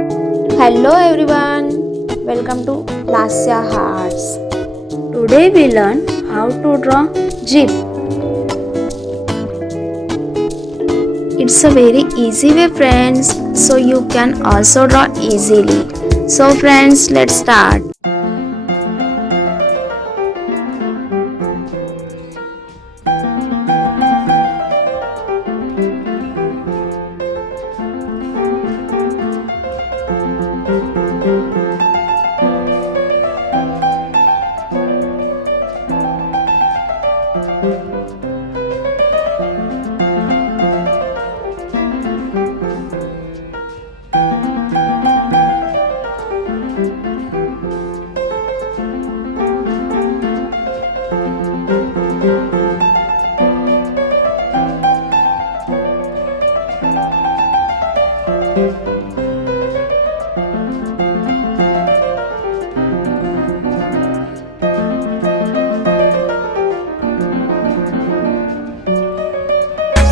Hello everyone, welcome to Lasya Hearts. Today we learn how to draw jeep. It's a very easy way friends, so you can also draw easily. So friends, let's start.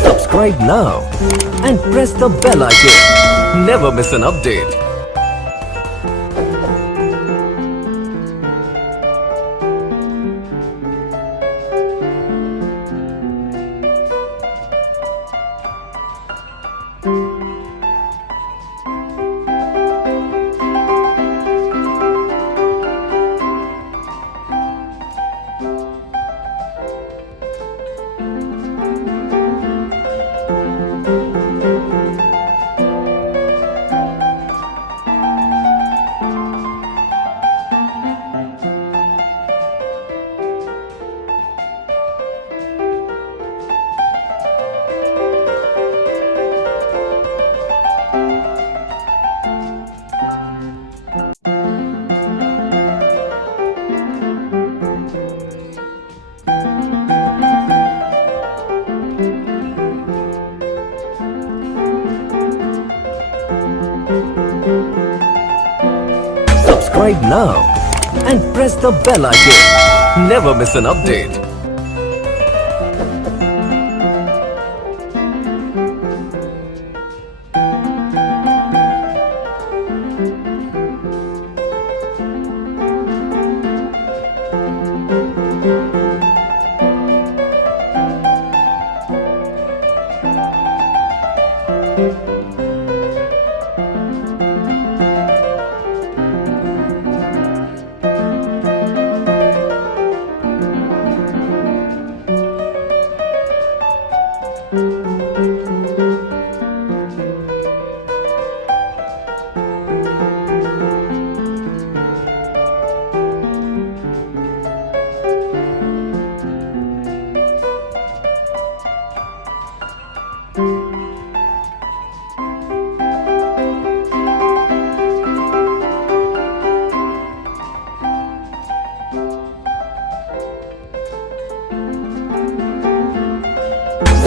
Subscribe now and press the bell icon. Never miss an update. Subscribe now and press the bell icon. Never miss an update.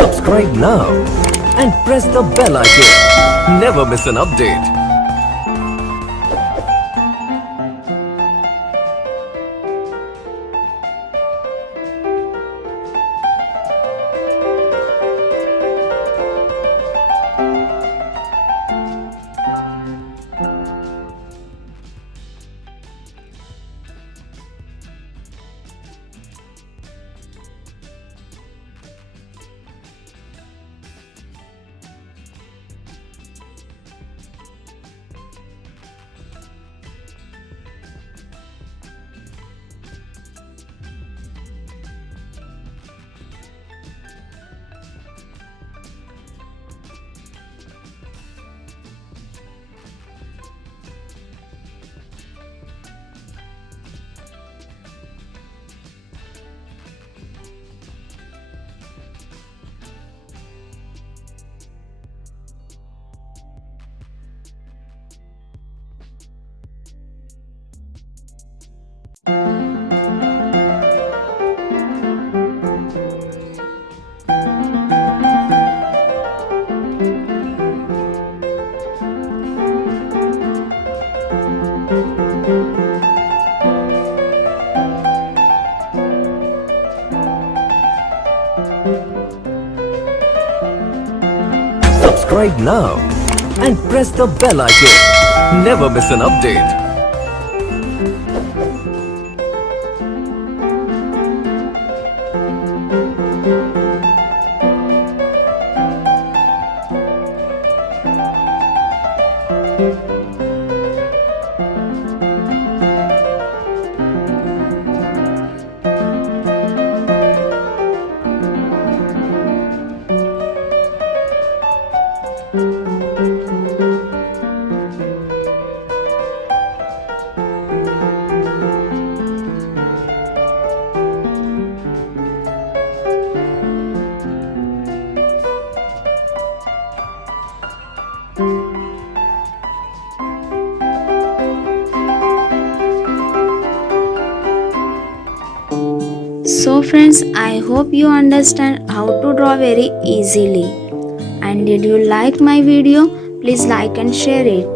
Subscribe now and press the bell icon. Never miss an update. Subscribe now and press the bell icon. Never miss an update. So friends, I hope you understand how to draw very easily. And did you like my video? Please like and share it.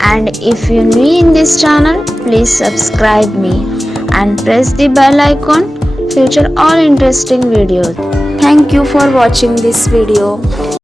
And if you're new in this channel, please subscribe me and press the bell icon future all interesting videos. Thank you for watching this video.